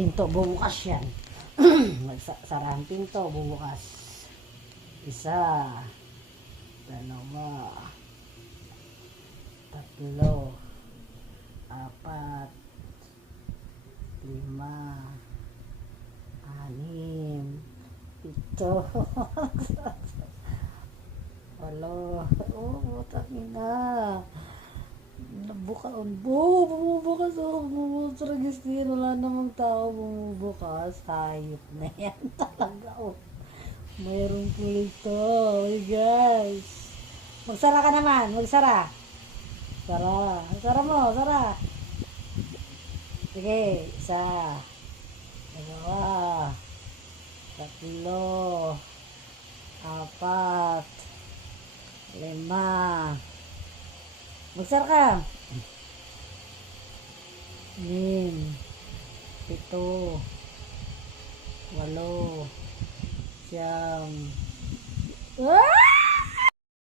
pinto, bubukas yan. Magsara ang pinto, bubukas. Isa, dalawa, tatlo, apat, lima, anim, pito, walo, butang ina. Bumubukas regis din, wala namang tao bumubukas. Hayop na yan talaga. Mayroong kulito. Hey guys, magsara ka naman, magsara. Sara mo, sara. Sige, isa, dalawa, tatlo, apat, lima. Magsara ka. 6, 7, 8, 9,